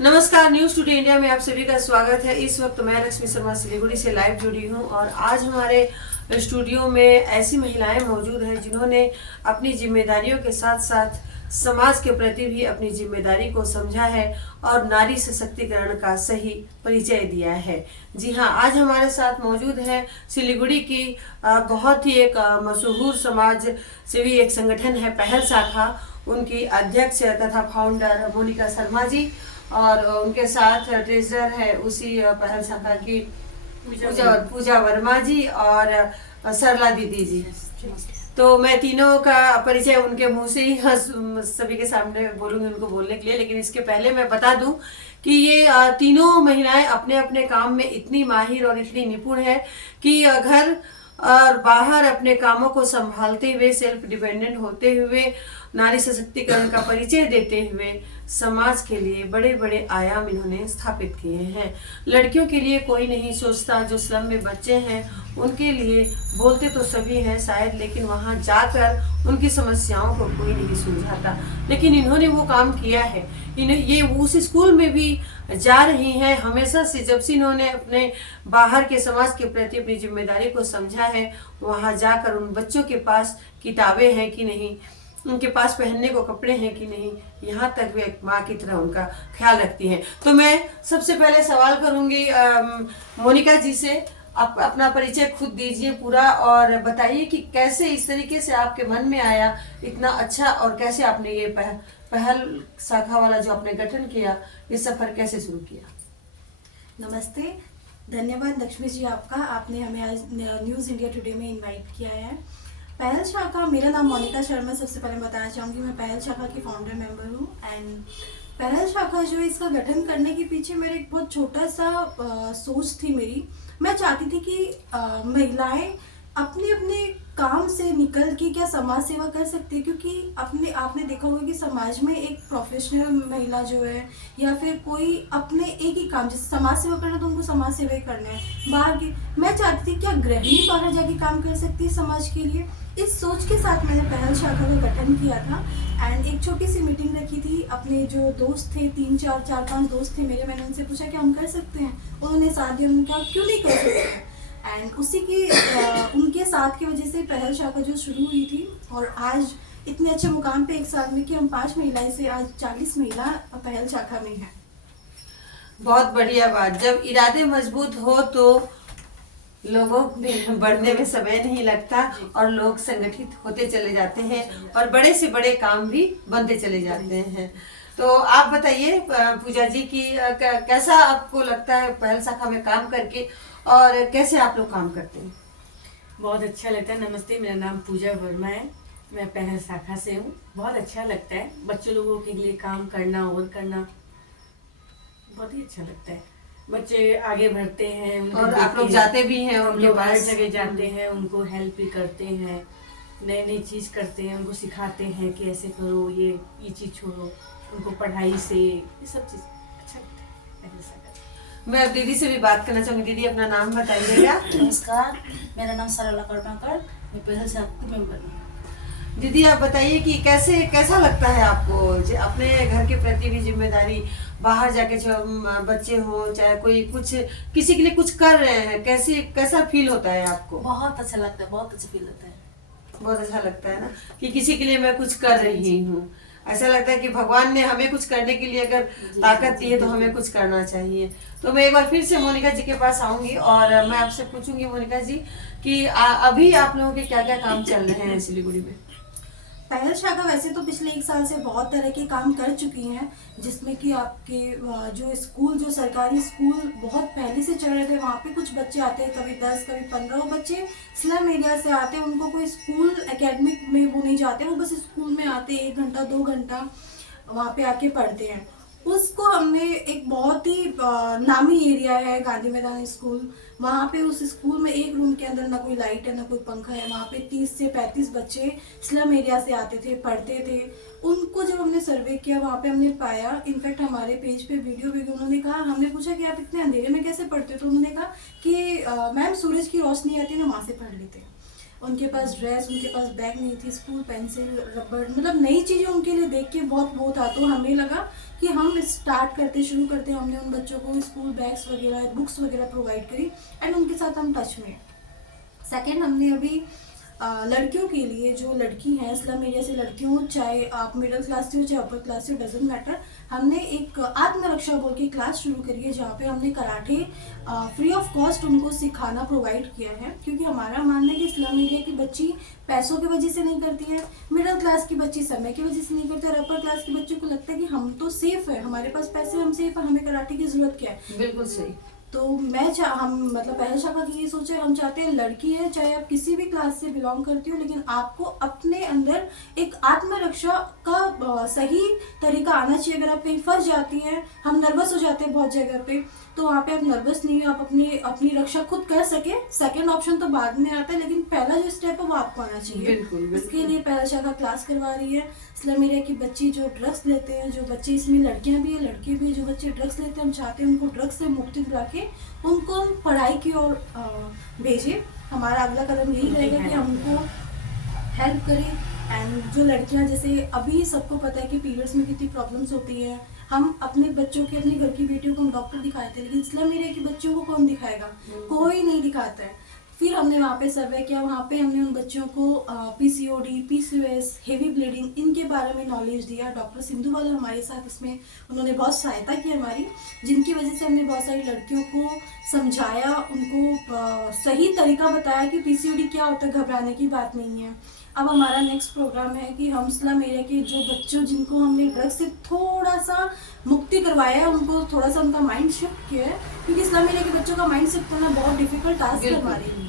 नमस्कार, news today India में आप सभी का स्वागत है। इस वक्त मैं लक्ष्मी शर्मा सिलीगुड़ी से लाइव जुड़ी हूं और आज हमारे स्टूडियो में ऐसी महिलाएं मौजूद हैं जिन्होंने अपनी जिम्मेदारियों के साथ साथ समाज के प्रति भी अपनी जिम्मेदारी को समझा है और नारी सशक्तिकरण का सही परिचय दिया है। जी हाँ, आज हमारे साथ मौजूद है सिलीगुड़ी की बहुत ही एक मशहूर समाज सेवी एक संगठन है पहल शाखा, उनकी अध्यक्ष तथा फाउंडर मोनिका शर्मा जी और उनके साथ ट्रेजरर है उसी पहल शाखा की पूजा वर्मा जी और सरला दीदी जी। तो मैं तीनों का परिचय उनके मुंह से ही सभी के सामने बोलूंगी उनको बोलने के लिए, लेकिन इसके पहले मैं बता दूं कि ये तीनों महिलाएं अपने अपने काम में इतनी माहिर और इतनी निपुण है कि घर और बाहर अपने कामों को संभालते हुए सेल्फ डिपेंडेंट होते हुए नारी सशक्तिकरण का परिचय देते हुए समाज के लिए बड़े बड़े आयाम इन्होंने स्थापित किए हैं। लड़कियों के लिए कोई नहीं सोचता, जो स्लम में बच्चे हैं उनके लिए बोलते तो सभी हैं शायद, लेकिन वहां जाकर उनकी समस्याओं को कोई नहीं सुलझाता। लेकिन इन्होंने वो काम किया है। ये उस स्कूल में भी जा रही हैं हमेशा से, जब से इन्होंने अपने बाहर के समाज के प्रति अपनी जिम्मेदारी को समझा है। वहां जाकर उन बच्चों के पास किताबें हैं कि नहीं, उनके पास पहनने को कपड़े हैं कि नहीं, यहाँ तक वे एक माँ की तरह उनका ख्याल रखती हैं। तो मैं सबसे पहले सवाल करूंगी मोनिका जी से। आप अपना परिचय खुद दीजिए पूरा और बताइए कि कैसे इस तरीके से आपके मन में आया इतना अच्छा, और कैसे आपने ये पहल शाखा वाला जो आपने गठन किया, ये सफर कैसे शुरू किया। नमस्ते, धन्यवाद लक्ष्मी जी आपका, आपने हमें आज न्यूज़ इंडिया टुडे में इनवाइट किया है। पहल शाखा, मेरा नाम मोनिका शर्मा, सबसे पहले बताना चाहूँगी मैं पहल शाखा की फाउंडर मेंबर हूँ। एंड पहल शाखा जो है, इसका गठन करने के पीछे मेरे एक बहुत छोटा सा सोच थी मेरी। मैं चाहती थी कि महिलाएं अपने अपने काम से निकल के क्या समाज सेवा कर सकती है, क्योंकि आपने देखा होगा कि समाज में एक प्रोफेशनल महिला जो है या फिर कोई अपने एक ही काम, जैसे समाज सेवा करना तो उनको समाज सेवा ही करना है बाहर की। मैं चाहती थी क्या गृहिणी बाहर जाके काम कर सकती है समाज के लिए। इस सोच के साथ मैंने पहल शाखा का गठन किया था। एंड एक छोटी सी मीटिंग रखी थी, अपने जो दोस्त थे, चार पांच दोस्त थे मेरे, मैंने उनसे पूछा कि हम कर सकते हैं। उन्होंने साथ दिया, उन्होंने कहा क्यों नहीं कर सकते। एंड उसी की उनके साथ की वजह से पहल शाखा जो शुरू हुई थी, और आज इतने अच्छे मुकाम पे एक साल में कि हम 5 महिलाएं से आज 40 महिला पहल शाखा में हैं। बहुत बढ़िया बात। जब इरादे मजबूत हो तो लोगों में बढ़ने में समय नहीं लगता और लोग संगठित होते चले जाते हैं और बड़े से बड़े काम भी बनते चले जाते हैं। तो आप बताइए पूजा जी की कैसा आपको लगता है पहल शाखा में काम करके, और कैसे आप लोग काम करते हैं। बहुत अच्छा लगता है। नमस्ते, मेरा नाम पूजा वर्मा है, मैं पहल शाखा से हूँ। बहुत अच्छा लगता है बच्चों लोगों के लिए काम करना और करना, बहुत ही अच्छा लगता है। बच्चे आगे बढ़ते हैं और आप लोग जाते भी हैं उनके लोग हर पास, जगह जाते हैं, उनको हेल्प भी करते हैं, नई नई चीज़ करते हैं, उनको सिखाते हैं कि ऐसे करो, ये चीज़ छोड़ो, उनको पढ़ाई से ये सब चीज़ अच्छा लगता है पहल शाखा। मैं अब दीदी से भी बात करना चाहूंगी। दीदी अपना नाम बताइएगा। नमस्कार, मेरा नाम सरला कर्माकर, मैं पहल शाखा की मेंबर हूँ। दीदी आप बताइए कि कैसा लगता है आपको अपने घर के प्रति भी जिम्मेदारी, बाहर जाके जो बच्चे हो चाहे कोई कुछ किसी के लिए कुछ कर रहे हैं, कैसा फील होता है आपको। बहुत अच्छा लगता है, बहुत अच्छा फील होता है। बहुत अच्छा लगता है ना कि किसी के लिए मैं कुछ कर रही हूँ। ऐसा लगता है कि भगवान ने हमें कुछ करने के लिए अगर ताकत दी है तो हमें कुछ करना चाहिए। तो मैं एक बार फिर से मोनिका जी के पास आऊंगी और मैं आपसे पूछूंगी मोनिका जी कि अभी आप लोगों के क्या क्या काम चल रहे हैं सिलीगुड़ी में। पहल शाखा वैसे तो पिछले 1 साल से बहुत तरह के काम कर चुकी हैं, जिसमें कि आपके जो स्कूल, जो सरकारी स्कूल बहुत पहले से चल रहे थे, वहाँ पे कुछ बच्चे आते हैं, कभी 10 कभी 15 बच्चे स्लम एरिया से आते हैं। उनको कोई स्कूल एकेडमिक में वो नहीं जाते, वो बस स्कूल में आते 1 घंटा 2 घंटा वहाँ पे आके पढ़ते हैं। उसको हमने एक बहुत ही नामी एरिया है गांधी मैदान स्कूल, वहाँ पे उस स्कूल में एक रूम के अंदर ना कोई लाइट है ना कोई पंखा है। वहाँ पे 30 से 35 बच्चे स्लम एरिया से आते थे, पढ़ते थे। उनको जब हमने सर्वे किया, वहाँ पे हमने पाया, इनफैक्ट हमारे पेज पे वीडियो भी, उन्होंने कहा, हमने पूछा कि आप इतने अंधेरे में कैसे पढ़ते हो, तो उन्होंने कहा कि मैम सूरज की रोशनी आती है ना, वहाँ से पढ़ लेते हैं। उनके पास ड्रेस, उनके पास बैग नहीं थी, स्कूल पेंसिल, रबड़, मतलब नई चीज़ें उनके लिए देख के बहुत वो था। तो हमें लगा कि हम शुरू करते हमने उन बच्चों को स्कूल बैग्स वगैरह, बुक्स वगैरह प्रोवाइड करी एंड उनके साथ हम टच में। सेकेंड, हमने अभी लड़कियों के लिए, जो लड़की हैं स्लम एरिया से लड़कियों, चाहे आप मिडिल क्लास से हो चाहे अपर क्लास से हो, डजेंट मैटर, हमने एक आत्मरक्षा बोल के क्लास शुरू करी है जहाँ पे हमने कराटे फ्री ऑफ कॉस्ट उनको सिखाना प्रोवाइड किया है। क्योंकि हमारा मानना है कि स्लम एरिया की बच्ची पैसों की वजह से नहीं करती है, मिडिल क्लास की बच्ची समय की वजह से नहीं करती, और अपर क्लास की बच्चों को लगता है कि हम तो सेफ है, हमारे पास पैसे, हम सेफ है, हमें कराटे की जरूरत क्या है। बिल्कुल सही। तो हम मतलब पहल शाखा की ये सोच है, हम चाहते हैं लड़की है चाहे आप किसी भी क्लास से बिलोंग करती हो, लेकिन आपको अपने अंदर एक आत्मरक्षा का सही तरीका आना चाहिए। अगर आप कहीं फंस जाती हैं, हम नर्वस हो जाते हैं बहुत जगह पे, तो वहाँ पे आप नर्वस नहीं हो, आप अपनी रक्षा खुद कर सके। सेकंड ऑप्शन तो बाद में आता है, लेकिन पहला जो स्टेप है वो आपको आना चाहिए। बिल्कुल, बिल्कुल। इसके लिए पहल शाखा क्लास करवा रही है। स्लम एरिया की बच्ची जो ड्रग्स लेते हैं, जो बच्चे, इसमें लड़कियां भी है लड़के भी है, जो बच्चे ड्रग्स लेते हैं, हम चाहते हैं उनको ड्रग्स से मुक्ति दिला के उनको हम पढ़ाई की ओर भेजें। हमारा अगला कदम यही रहेगा कि हम उनको हेल्प करें। एंड जो लड़कियां, जैसे अभी सबको पता है कि पीरियड्स में कितनी प्रॉब्लम्स होती है, हम अपने बच्चों के, अपने घर की बेटियों को हम डॉक्टर दिखाए थे, लेकिन स्लम एरिया के बच्चों को कौन दिखाएगा? कोई नहीं दिखाता है। फिर हमने वहाँ पे सर्वे किया, वहाँ पे हमने उन बच्चों को PCOD, PCOS, हेवी ब्लीडिंग, इनके बारे में नॉलेज दिया। डॉक्टर सिंधु वाला हमारे साथ इसमें उन्होंने बहुत सहायता की हमारी, जिनकी वजह से हमने बहुत सारी लड़कियों को समझाया, उनको सही तरीका बताया कि PCOD क्या होता है, घबराने की बात नहीं है। अब हमारा नेक्स्ट प्रोग्राम है कि हम स्लम एरिया के जो बच्चों जिनको हमने ड्रग्स से थोड़ा सा मुक्ति करवाया है, उनको थोड़ा सा उनका माइंड शिफ्ट किया है, क्योंकि स्लम एरिया के बच्चों का माइंड शिफ्ट करना बहुत डिफिकल्ट टास्क है हमारे लिए।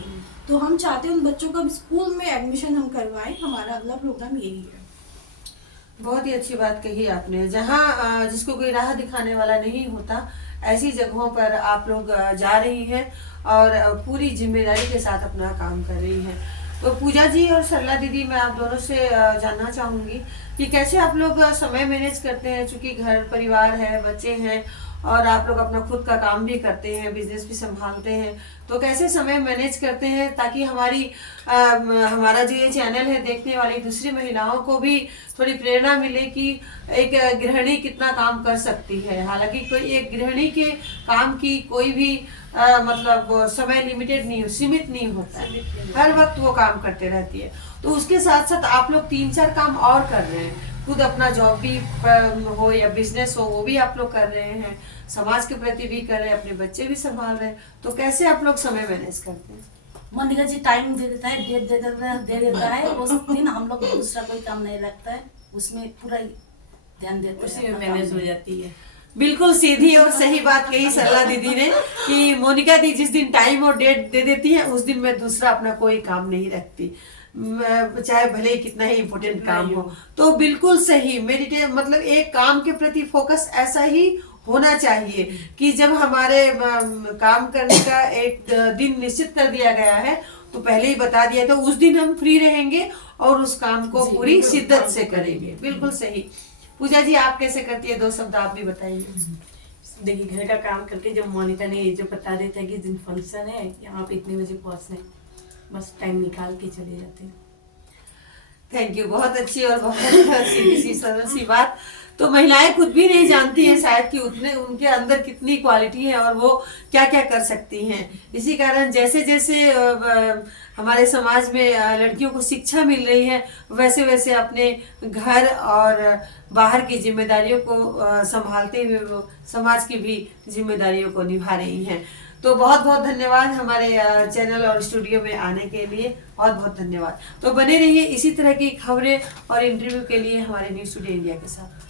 तो हम चाहते हैं उन बच्चों का स्कूल में एडमिशन हम करवाएं। हमारा अगला प्रोग्राम यही है। बहुत ही अच्छी बात कही आपने। जहाँ जिसको कोई राह दिखाने वाला नहीं होता, ऐसी जगहों पर आप लोग जा रही हैं और पूरी जिम्मेदारी के साथ अपना काम कर रही हैं। तो पूजा जी और सरला दीदी, मैं आप दोनों से जानना चाहूंगी कि कैसे आप लोग समय मैनेज करते हैं, चूंकि घर परिवार है, बच्चे हैं और आप लोग अपना खुद का काम भी करते हैं, बिजनेस भी संभालते हैं, तो कैसे समय मैनेज करते हैं ताकि हमारा जो ये चैनल है देखने वाली दूसरी महिलाओं को भी थोड़ी प्रेरणा मिले कि एक गृहिणी कितना काम कर सकती है। हालांकि कोई एक गृहिणी के काम की कोई भी मतलब समय लिमिटेड नहीं हो, सीमित नहीं होता है, हर वक्त वो काम करते रहती है। तो उसके साथ साथ आप लोग 3-4 काम और कर रहे हैं, खुद अपना जॉब भी हो या बिजनेस हो वो भी आप लोग कर रहे हैं, समाज के प्रति भी कर रहे हैं, अपने बच्चे भी संभाल रहे हैं, तो कैसे आप लोग समय मैनेज करते हैं? मोनिका जी टाइम दे देता है, डेट दे देता है, उस दिन हम लोग दूसरा कोई काम नहीं रखता है, उसमें पूरा ध्यान देते हैं, उसी में मैनेज हो जाती है। बिल्कुल सीधी और सही बात कही सरला दीदी ने कि मोनिका दी जिस दिन टाइम और डेट दे देती है उस दिन मैं दूसरा अपना कोई काम नहीं रखती, चाहे भले ही कितना ही इम्पोर्टेंट काम हो। तो बिल्कुल सही, मतलब एक काम के प्रति फोकस ऐसा ही होना चाहिए कि जब हमारे काम करने का एक दिन निश्चित कर दिया गया है तो पहले ही बता दिया, तो उस दिन हम फ्री रहेंगे और उस काम को पूरी शिद्दत से करेंगे। बिल्कुल सही। पूजा जी, आप कैसे करती है? 2 शब्द आप भी बताइए। देखिए, घर का काम करके जब मोनिका ने ये जो बता देता है कि दिन फंक्शन है, यहाँ पे इतने बजे पहुँचना है, बस टाइम निकाल के चले जाते हैं। Thank you. बहुत अच्छी और बहुत सीधी सी सरल सी बात। तो महिलाएं खुद भी नहीं जानती हैं शायद कि उनके अंदर कितनी क्वालिटी है और वो क्या क्या कर सकती हैं। इसी कारण जैसे जैसे हमारे समाज में लड़कियों को शिक्षा मिल रही है, वैसे वैसे अपने घर और बाहर की जिम्मेदारियों को संभालते हुए वो समाज की भी जिम्मेदारियों को निभा रही हैं। तो बहुत बहुत धन्यवाद हमारे चैनल और स्टूडियो में आने के लिए, बहुत बहुत धन्यवाद। तो बने रहिए इसी तरह की खबरें और इंटरव्यू के लिए हमारे न्यूज़ टुडे इंडिया के साथ।